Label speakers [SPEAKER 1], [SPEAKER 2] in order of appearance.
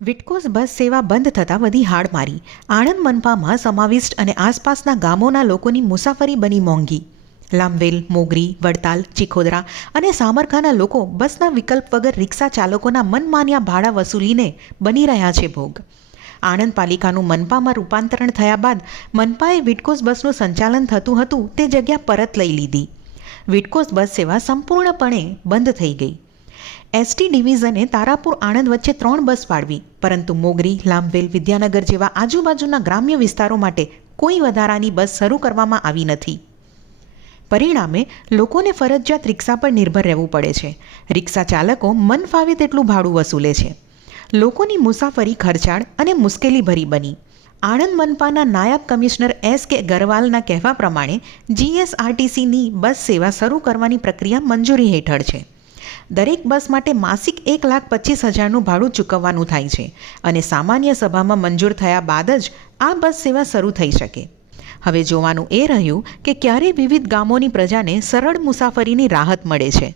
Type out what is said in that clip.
[SPEAKER 1] વિટકોસ બસ સેવા બંધ થતાં વધી હાડ મારી. આણંદ મનપામાં સમાવિષ્ટ અને આસપાસના ગામોના લોકોની મુસાફરી બની મોંઘી. લાંબવેલ મોગરી, વડતાલ, ચિખોદરા અને સામરખાના લોકો બસના વિકલ્પ વગર રિક્ષા ચાલકોના મનમાન્યા ભાડા વસૂલીને બની રહ્યા છે ભોગ. આણંદ પાલિકાનું મનપામાં રૂપાંતરણ થયા બાદ મનપાએ વિટકોસ બસનું સંચાલન થતું હતું તે જગ્યા પરત લઈ લીધી. વિટકોસ બસ સેવા સંપૂર્ણપણે બંધ થઈ ગઈ. એસટી ડિવિઝને તારાપુર આણંદ વચ્ચે ત્રણ બસ પાડવી પરંતુ મોગરી, લાંબવેલ, વિદ્યાનગર જેવા આજુબાજુના ગ્રામ્ય વિસ્તારો માટે કોઈ વધારાની બસ શરૂ કરવામાં આવી નથી. પરિણામે, લોકોને ફરજિયાત રિક્ષા પર નિર્ભર રહેવું પડે છે. રિક્ષા ચાલકો મન ફાવે તેટલું ભાડું વસૂલે છે. લોકોની મુસાફરી ખર્ચાળ અને મુશ્કેલીભરી બની. આણંદ મનપાના નાયબ કમિશનર એસ કે ગરવાલના કહેવા પ્રમાણે, જીએસઆરટીસીની બસ સેવા શરૂ કરવાની પ્રક્રિયા મંજૂરી હેઠળ છે. દરેક બસ માટે માસિક એક લાખ પચીસ હજારનું ભાડું ચૂકવવાનું થાય છે અને સામાન્ય સભામાં મંજૂર થયા બાદ જ આ બસ સેવા શરૂ થઈ શકે. હવે જોવાનું એ રહ્યું કે ક્યારે વિવિધ ગામોની પ્રજાને સરળ મુસાફરીની રાહત મળે છે.